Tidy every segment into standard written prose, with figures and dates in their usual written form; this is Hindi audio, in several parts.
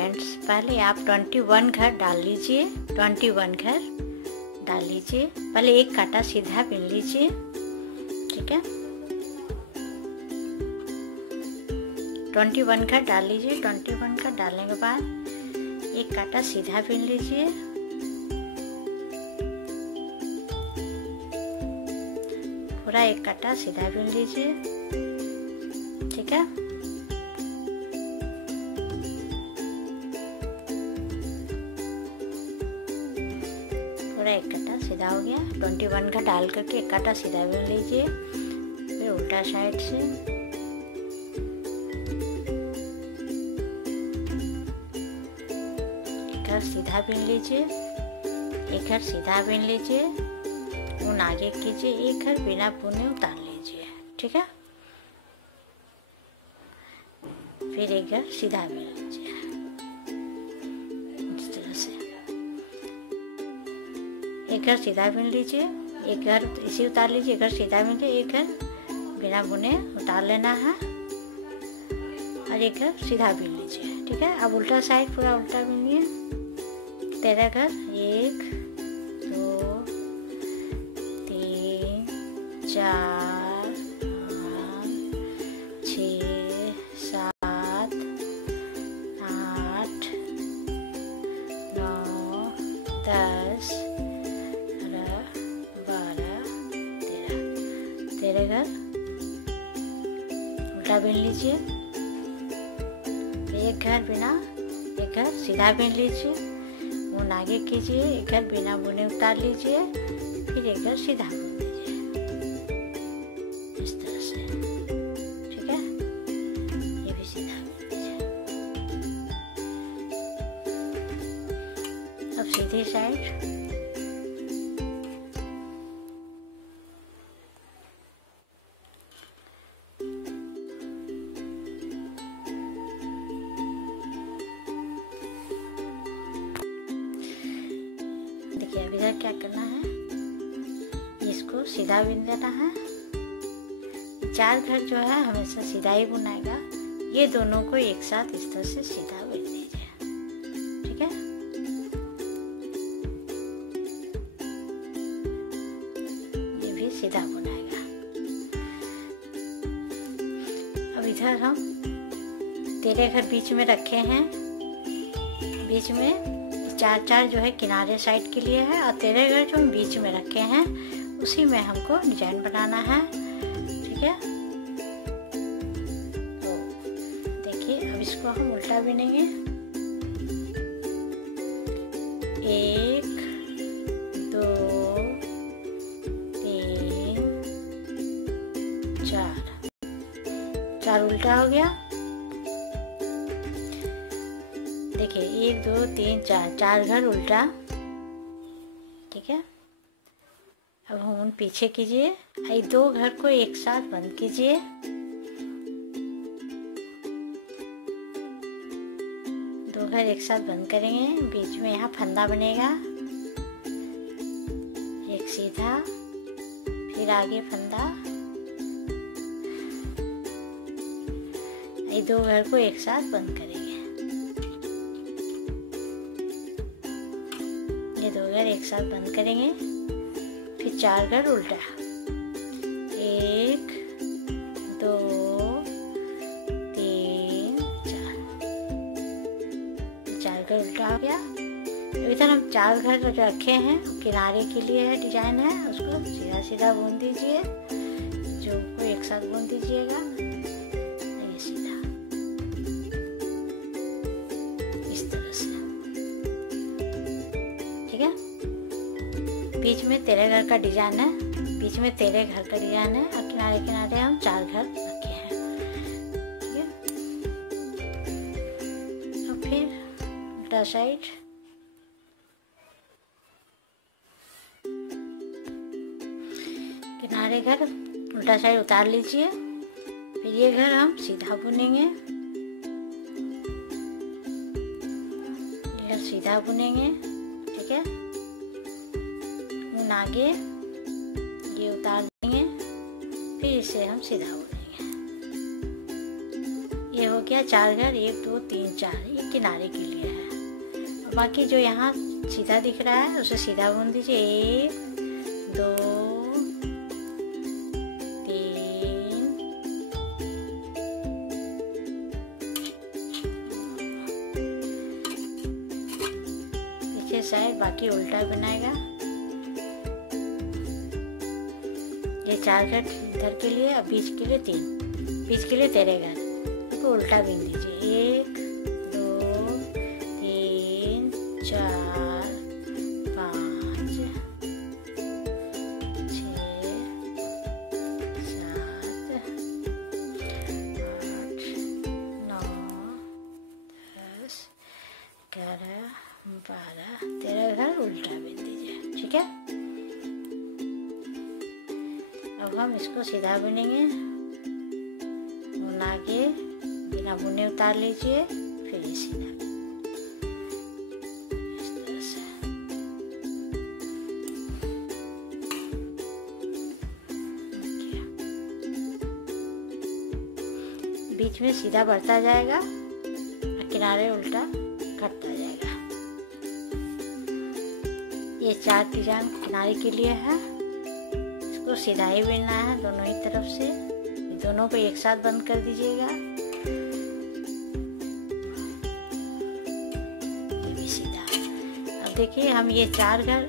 फ्रेंड्स, पहले आप 21 घर डाल लीजिए। 21 घर डाल लीजिए। पहले एक कांटा सीधा बिन लीजिए, ठीक है। 21 घर डाल लीजिए। 21 घर डालने के बाद एक कांटा सीधा बिन लीजिए। पूरा एक कांटा सीधा बिन लीजिए, ठीक है। पूरा एक कांटा सीधा हो गया। 21 का डाल करके एक कांटा सीधा बिन लीजिए। फिर उल्टा साइड से एक घर सीधा बिन लीजिए। एक घर सीधा बिन लीजिए, ऊन आगे कीजिए। एक घर बिना बुने उतार लीजिए, ठीक है। फिर एक घर सीधा बिन लीजिए इस तरह से। एक घर सीधा बिन लीजिए, एक घर इसी उतार लीजिए। एक घर सीधा बिन लीजिए, एक घर बिना बुने उतार लेना है और एक घर सीधा बिन लीजिए, ठीक है। अब उल्टा साइड पूरा उल्टा बिनिए। 13 घर 1 2 3 4 5 6 7 8 9 10 13 घर उल्टा बिन लीजिए। एक घर बिना, एक घर सीधा बिन लीजिए। ऊन आगे कीजिए। एक घर बिना बुने उतार लीजिए। फिर एक घर सीधा बुन लीजिए इस तरह से, ठीक है। ये भी सीधा बुन लीजिए। अब सीधी साइड इधर क्या करना है, इसको सीधा बिन देना है। 4 घर जो है हमेशा सीधा ही बुनाएगा। ये दोनों को एक साथ इस तरह से सीधा बिन दीजिए, ठीक है। ये भी सीधा बुनाएगा। अब इधर हम 13 घर बीच में रखे हैं। बीच में 4 जो है किनारे साइड के लिए है और 13 घर जो हम बीच में रखे हैं उसी में हमको डिजाइन बनाना है, ठीक है। तो देखिए अब इसको हम उल्टा बिनेंगे। 1 2 3 4 उल्टा हो गया। देखिए 1 2 3 4 घर उल्टा, ठीक है। अब हम पीछे कीजिए। 2 घर को एक साथ बंद कीजिए। दो घर एक साथ बंद करेंगे। बीच में यहाँ फंदा बनेगा, एक सीधा, फिर आगे फंदा। 2 घर को एक साथ बंद करेंगे। ये 2 घर एक साथ बंद करेंगे। फिर 4 घर उल्टा। 1 2 3 4 घर उल्टा हो गया। इधर हम 4 घर जो रखे हैं किनारे के लिए है, डिजाइन है, उसको सीधा सीधा बुन दीजिए। जो को एक साथ बुन दीजिएगा। ये सीधा इस तरह से, ठीक है। बीच में 13 घर का डिजाइन है। बीच में 13 घर का डिजाइन है और किनारे किनारे हम 4 घर रखे हैं, ठीक है। और फिर उल्टा साइड किनारे घर उल्टा साइड उतार लीजिए। फिर ये घर हम सीधा बुनेंगे। ये घर सीधा बुनेंगे, ठीक है। ऊन आगे ये उतार देंगे। फिर इसे हम सीधा बुनेंगे। ये हो गया 4 घर, 1 2 3 4, ये किनारे के लिए है। और बाकी जो यहाँ सीधा दिख रहा है उसे सीधा बुन दीजिए। 1 2 3 पीछे साइड बाकी उल्टा बनाएगा। ये 4 घर इधर के लिए, अब बीच के लिए 3, बीच के लिए तेरे घर को उल्टा बीन दीजिए। 1 2 3 4 5 6 7 8 9 10 11 12 13 घर उल्टा बीन दीजिए। ठीक है, अब हम इसको सीधा बुनेंगे। बुना के बिना बुने उतार लीजिए, फिर ये सीधा इस तरह से। बीच में सीधा बढ़ता जाएगा और किनारे उल्टा कटता जाएगा। ये 4 डिजाइन किनारे के लिए है। इसको सीधा ही बुनना है दोनों ही तरफ से। दोनों को एक साथ बंद कर दीजिएगा। ये भी सीधा। अब देखिए, हम ये 4 घर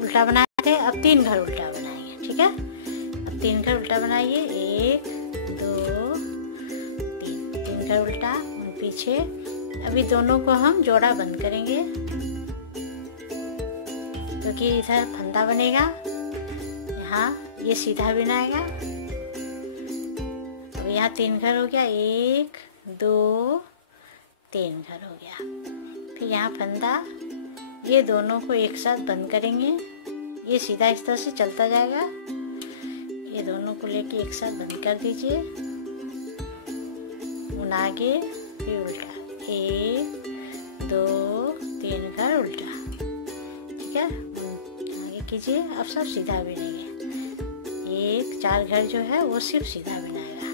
उल्टा बनाए थे, अब 3 घर उल्टा बनाएंगे। ठीक है, अब 3 घर उल्टा बनाइए। 1 2 3 घर उल्टा, उन पीछे। अभी दोनों को हम जोड़ा बंद करेंगे, क्योंकि इधर फंदा बनेगा, यहाँ ये सीधा बनाएगा। अब यहाँ 3 घर हो गया। 1 2 3 घर हो गया। फिर यहाँ फंदा, ये दोनों को एक साथ बंद करेंगे। ये सीधा इस तरह से चलता जाएगा। ये दोनों को लेके एक साथ बंद कर दीजिए। आगे फिर उल्टा। 1 2 3 घर उल्टा। ठीक है, आगे कीजिए। अब सब सीधा बिनेंगे। 1 4 घर जो है वो सिर्फ सीधा बिनाएगा।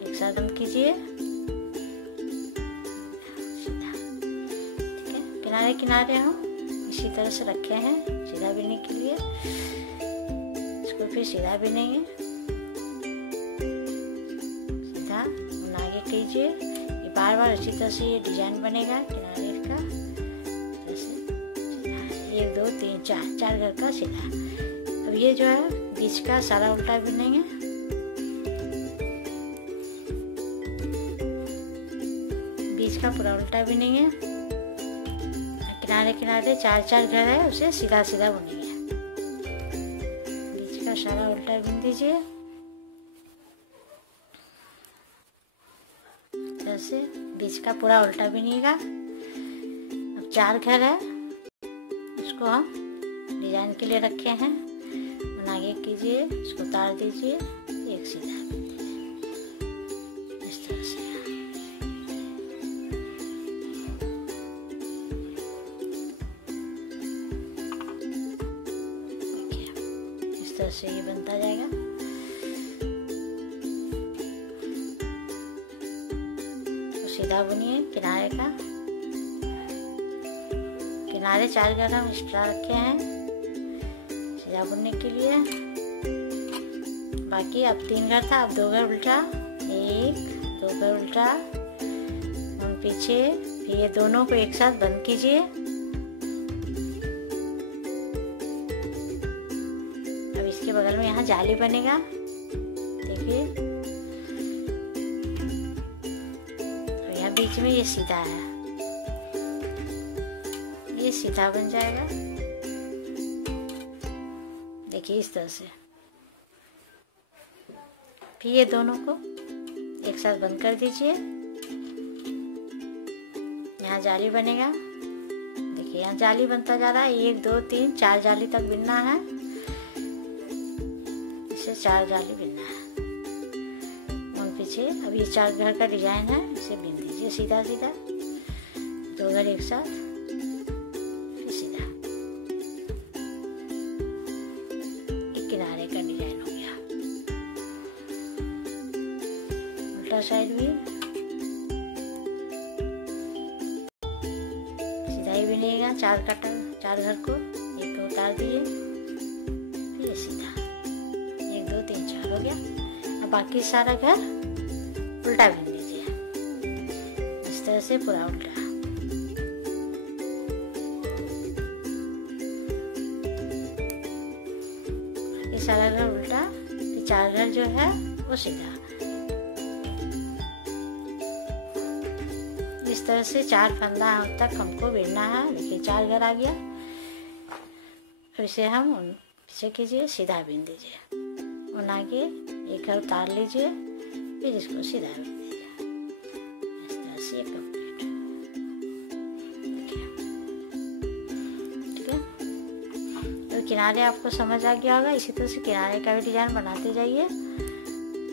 एक साथ बंद कीजिए, सीधा। ठीक है, किनारे किनारे हम इसी तरह से रखे हैं सीधा बिनने के लिए। इसको फिर सीधा बिनेंगे, सीधा आगे कीजिए। ये बार बार इसी तरह से ये डिजाइन बनेगा किनारे का। जैसे 1 2 3 4 घर का सीधा। अब ये जो है बीच का सारा उल्टा बिनेंगे। बीच का पूरा उल्टा बिनेंगे। किनारे किनारे 4 4 घर है, उसे सीधा सीधा बुनेंगे। बीच का सारा उल्टा बुन दीजिए। जैसे बीच का पूरा उल्टा बिनिएगा। अब 4 घर है, इसको हम डिजाइन के लिए रखे हैं। आगे कीजिए, इसको उतार दीजिए, एक सीधा इस तरह से। इस तरह से ये बनता जाएगा। तो सीधा बुनिए किनारे का। किनारे 4 घर हम एक्स्ट्रा रखे हैं सीधा बुनने के लिए। बाकी अब 3 घर था, अब 2 घर उल्टा। 1 2 घर उल्टा, हम पीछे। फिर ये दोनों को एक साथ बंद कीजिए। अब इसके बगल में यहाँ जाली बनेगा, देखिए। तो यहाँ बीच में ये सीधा है, ये सीधा बन जाएगा। देखिए इस तरह से। फिर ये दोनों को एक साथ बंद कर दीजिए। यहाँ जाली बनेगा, देखिए यहाँ जाली बनता जा रहा है। 1 2 3 4 जाली तक बिनना है। इसे 4 जाली बिनना है। और पीछे अब ये 4 घर का डिजाइन है, इसे बिन दीजिए सीधा सीधा। 2 घर एक साथ, फिर सीधा। एक किनारे का डिजाइन हो गया। उल्टा साइड भी बिनिएगा 4 घर को, एक को उतार दिए, फिर सीधा 1 2 3 4 हो गया। अब बाकी सारा घर उल्टा बिन लीजिए, इस तरह से पूरा उल्टा। ये सारा घर उल्टा, फिर 4 घर जो है वो सीधा। इस तरह से 4 फंदा तक हमको बिनना है। देखिए 4 घर आ गया। फिर इसे हम पीछे कीजिए, सीधा बिन दीजिए, बना के 1 घर उतार लीजिए, फिर इसको सीधा बिन दीजिए। इस तरह से कंप्लीट। ठीक है, तो किनारे आपको समझ आ गया होगा। इसी तरह से किनारे का भी डिजाइन बनाते जाइए।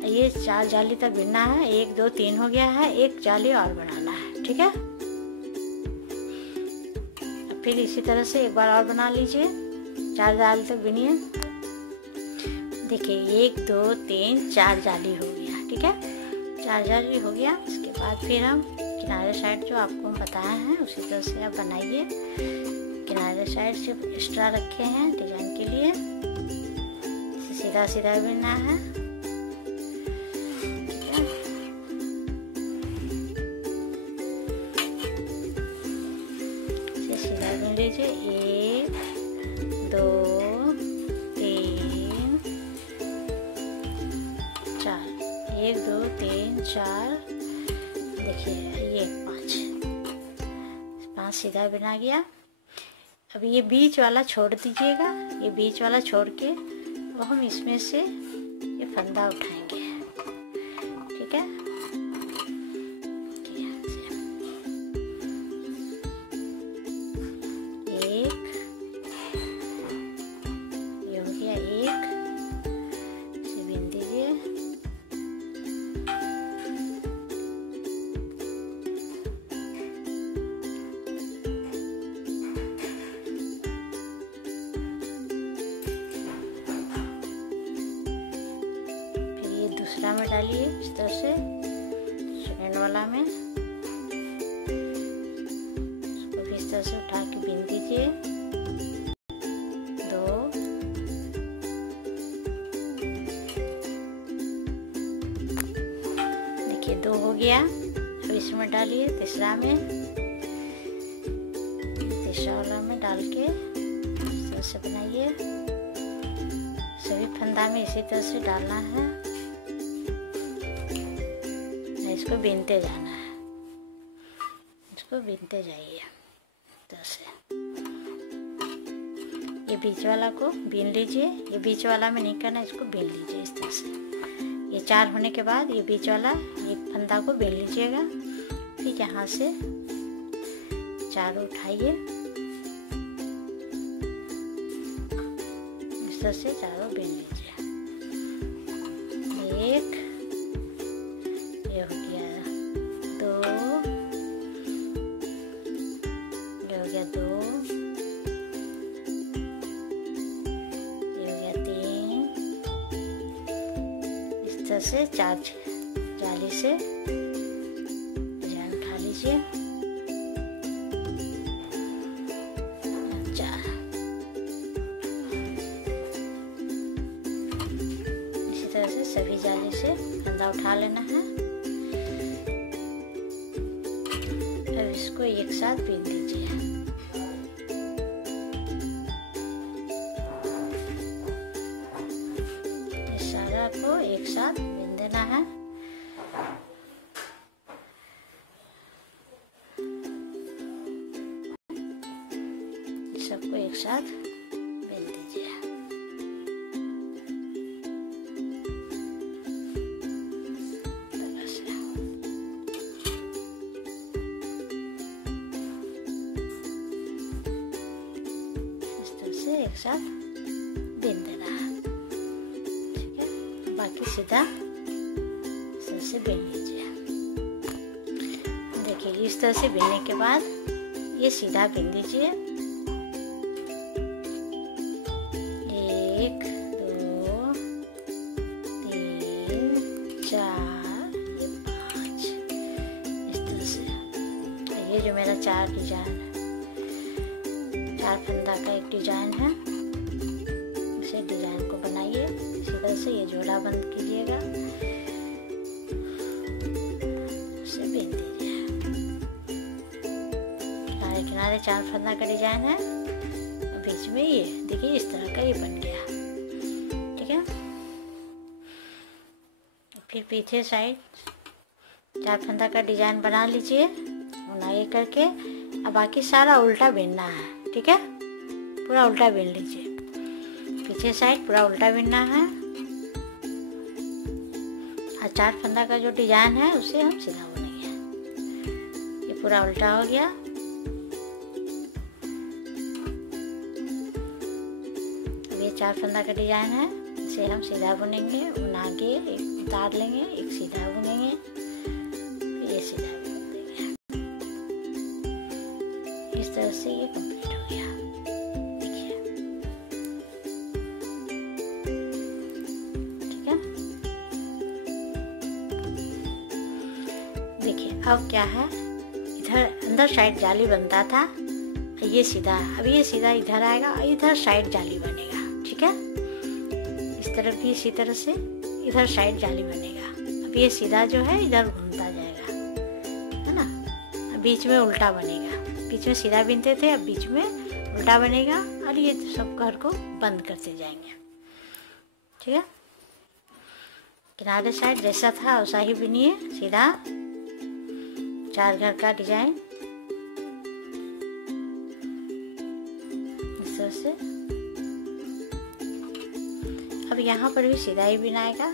ये 4 जाली तक बिनना है। 1 2 3 हो गया है, 1 जाली और बनाना है। ठीक है, अब फिर इसी तरह से एक बार और बना लीजिए। 4 जाली तक बिनिए। देखिए 1 2 3 4 जाली हो गया। ठीक है, 4 जाली हो गया। इसके बाद फिर हम किनारे साइड जो आपको हम बताए हैं उसी तरह से आप बनाइए। किनारे साइड सिर्फ एक्स्ट्रा रखे हैं डिजाइन के लिए। सीधा सीधा बिनना है। सीधा बिन लीजिए। 1 2 3 4, 1 2 3 4। देखिए ये 5 सीधा बिना गया। अब ये बीच वाला छोड़ दीजिएगा। ये बीच वाला छोड़ के वो हम इसमें से ये फंदा उठाएंगे। ठीक है, दूसरा में डालिए इस तरह से, सेकंड वाला में इसको भी इस तरह से उठा के बिन दीजिए। 2 देखिए 2 हो गया। अब इसमें डालिए तीसरा में, तीसरा वाला में डाल के इस तरह से बनाइए। सभी फंदा में इसी तरह से डालना है। इसको बीनते जाना है, इसको बीनते जाइए तरह से। ये बीच वाला को बीन लीजिए। ये बीच वाला में नहीं करना, इसको बीन लीजिए इस तरह से। ये 4 होने के बाद ये बीच वाला ये फंदा को बीन लीजिएगा। फिर यहाँ से 4 उठाइए, इस तरह से 4 बीन लीजिए। 1 ये हो गया, 2 ये हो गया, 2 ये हो गया, 3। इस तरह से 4 जाली से डिजाइन उठा लीजिए। 4 इसी तरह से सभी जाली से फंदा उठा लेना है। अब इसको एक साथ बीन दीजिए। इस सारा को एक साथ बीन देना है। सबको एक साथ बीन दीजिए। एक साथ बीन देना है। ठीक है, बाकी सीधा से बीन लीजिए। देखिए इस तरह से बीनने के बाद ये सीधा बीन दीजिए। 1 2 3 4 5 इस तरह से। ये जो मेरा 4 डिजाइन है 4 फंदा का एक डिजाइन है। इसे डिजाइन को बनाइए इसी तरह से। ये झोला बंद कीजिएगा, इसे बेच दीजिए। किनारे किनारे 4 फंदा का डिजाइन है, बीच में ये देखिए इस तरह का ये बन गया। ठीक है, फिर पीछे साइड 4 फंदा का डिजाइन बना लीजिए बुनाई करके। अब बाकी सारा उल्टा बिनना है। ठीक है, पूरा उल्टा बिन लीजिए। पीछे साइड पूरा उल्टा बिनना है और 4 फंदा का जो डिजाइन है उसे हम सीधा बुनेंगे। ये पूरा उल्टा हो गया। अब ये 4 फंदा का डिजाइन है, इसे हम सीधा बुनेंगे। बुना के एक उतार लेंगे, एक सीधा बुनेंगे, ये सीधा भी बुन देंगे। इस तरह से ये कंप्लीट हो गया। देखिए, ठीक है। देखिए अब क्या है, इधर अंदर साइड जाली बनता था, ये सीधा, अब ये सीधा इधर आएगा और इधर साइड जाली बनेगा। ठीक है, इस तरफ भी इसी तरह से इधर साइड जाली बनेगा। अब ये सीधा जो है इधर घूमता जाएगा, है ना। अब बीच में उल्टा बनेगा। बीच में सीधा बिनते थे, अब बीच में उल्टा बनेगा और ये सब घर को बंद करते जाएंगे। ठीक है, किनारे साइड जैसा था वैसा ही बिनिए सीधा 4 घर का डिजाइन इस तरह से। अब यहाँ पर भी सीधा ही बिनाएगा,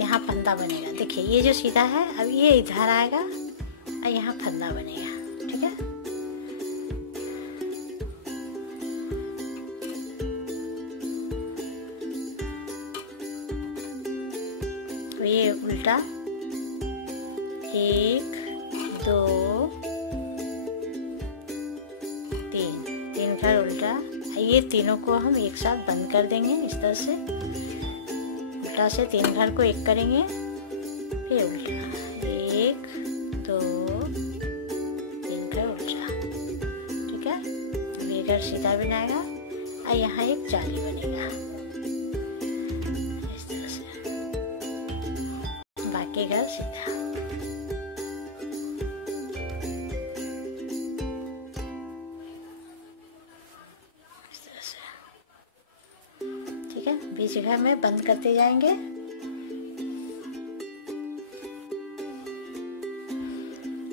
यहाँ फंदा बनेगा। देखिए ये जो सीधा है अब ये इधर आएगा और यहाँ फंदा बनेगा। ठीक है, तो ये उल्टा 1 2 3 घर उल्टा। ये तीनों को हम एक साथ बंद कर देंगे इस तरह से। उल्टा से 3 घर को एक करेंगे, फिर उल्टा 1 2 3 घर उल्टा। ठीक है, अब ये घर सीधा बनाएगा और यहाँ एक जाली बनेगा इस तरह से। बाकी घर सीधा। बीच घर में बंद करते जाएंगे।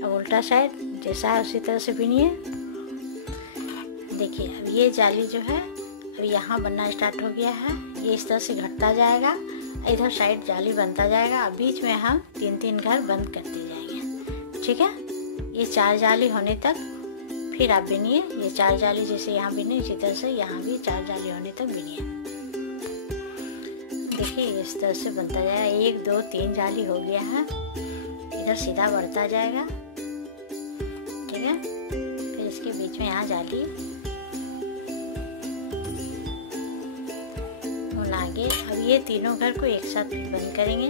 अब उल्टा साइड जैसा है उसी तरह से बिनिए। देखिए अब ये जाली जो है अब यहाँ बनना स्टार्ट हो गया है। ये इस तरह से घटता जाएगा, इधर साइड जाली बनता जाएगा। अब बीच में हम 3 घर बंद करते जाएंगे। ठीक है, ये 4 जाली होने तक फिर आप बिनिए। ये 4 जाली जैसे यहाँ बिने इसी तरह से यहाँ भी 4 जाली होने तक बिनिए। देखिए इस तरह से बनता जाएगा। 1 2 3 जाली हो गया है, इधर सीधा बढ़ता जाएगा। ठीक है, फिर इसके बीच में यहाँ जाली आगे। अब ये तीनों घर को एक साथ बंद करेंगे।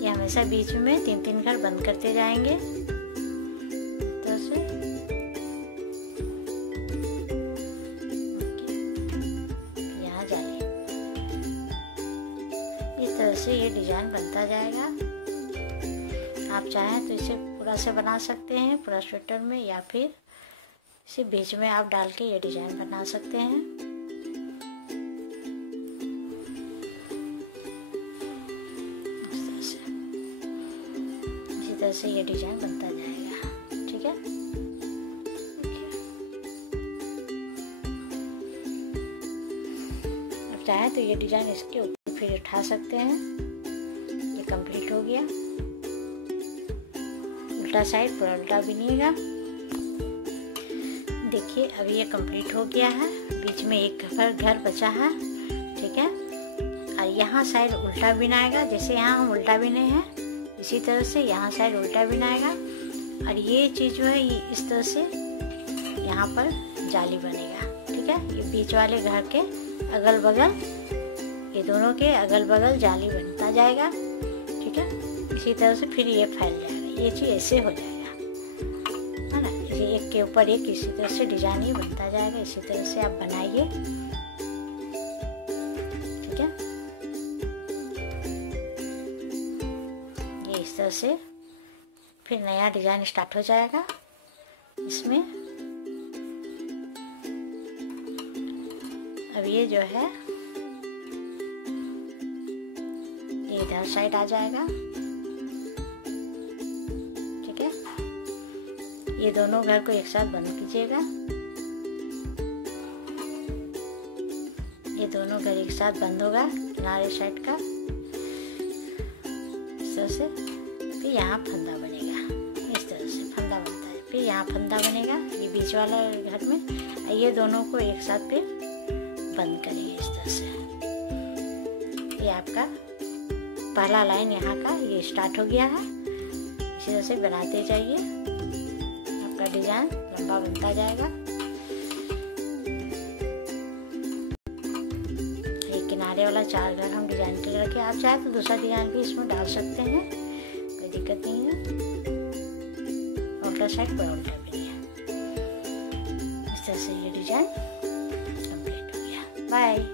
ये हमेशा बीच में 3 घर बंद करते जाएंगे। तो से यहाँ जाली, इस तरह से ये डिजाइन बनता जाएगा। आप चाहें तो इसे पूरा से बना सकते हैं, पूरा स्वेटर में, या फिर इसे बीच में आप डाल के ये डिजाइन बना सकते हैं। इसी तरह से ये डिजाइन बनता जाएगा। ठीक है, अब चाहे तो ये डिजाइन इसके ऊपर फिर उठा सकते हैं। ये कंप्लीट हो गया। उल्टा साइड पूरा उल्टा बिनिएगा। देखिए अब ये कंप्लीट हो गया है। बीच में एक घर बचा है। ठीक है, और यहाँ साइड उल्टा बिनाएगा। जैसे यहाँ हम उल्टा बिने हैं इसी तरह से यहाँ साइड उल्टा बिनाएगा। और ये चीज़ जो है ये इस तरह से यहाँ पर जाली बनेगा। ठीक है, ये बीच वाले घर के अगल बगल, ये दोनों के अगल बगल जाली बनता जाएगा। ठीक है, इसी तरह से फिर ये फैल जाएगा। ये चीज़ ऐसे हो जाएगा, है ना। ये एक के ऊपर एक इसी तरह से डिजाइन ही बनता जाएगा। इसी तरह से आप बनाइए, ठीक है। ये इस तरह से फिर नया डिजाइन स्टार्ट हो जाएगा इसमें। अब ये जो है ये इधर साइड आ जाएगा, ठीक है। ये दोनों घर को एक साथ बंद कीजिएगा। ये दोनों घर एक साथ बंद होगा किनारे साइड का, इस तरह से। फिर यहाँ फंदा बनेगा, इस तरह से फंदा बनता है। फिर यहाँ फंदा बनेगा ये बीच वाला घर में। ये दोनों को एक साथ फिर बंद करेंगे इस तरह से। ये आपका पहला लाइन यहाँ का ये स्टार्ट हो गया है। इसी तरह से बनाते जाइए, आपका डिजाइन लंबा बनता जाएगा। ये किनारे वाला 4 घर हम डिजाइन के लिए रखे। आप चाहे तो दूसरा डिजाइन भी इसमें डाल सकते हैं, कोई दिक्कत नहीं है। उल्टा साइड पर उल्टा भी नहीं है। इस तरह से ये डिजाइन कंप्लीट हो गया। बाय।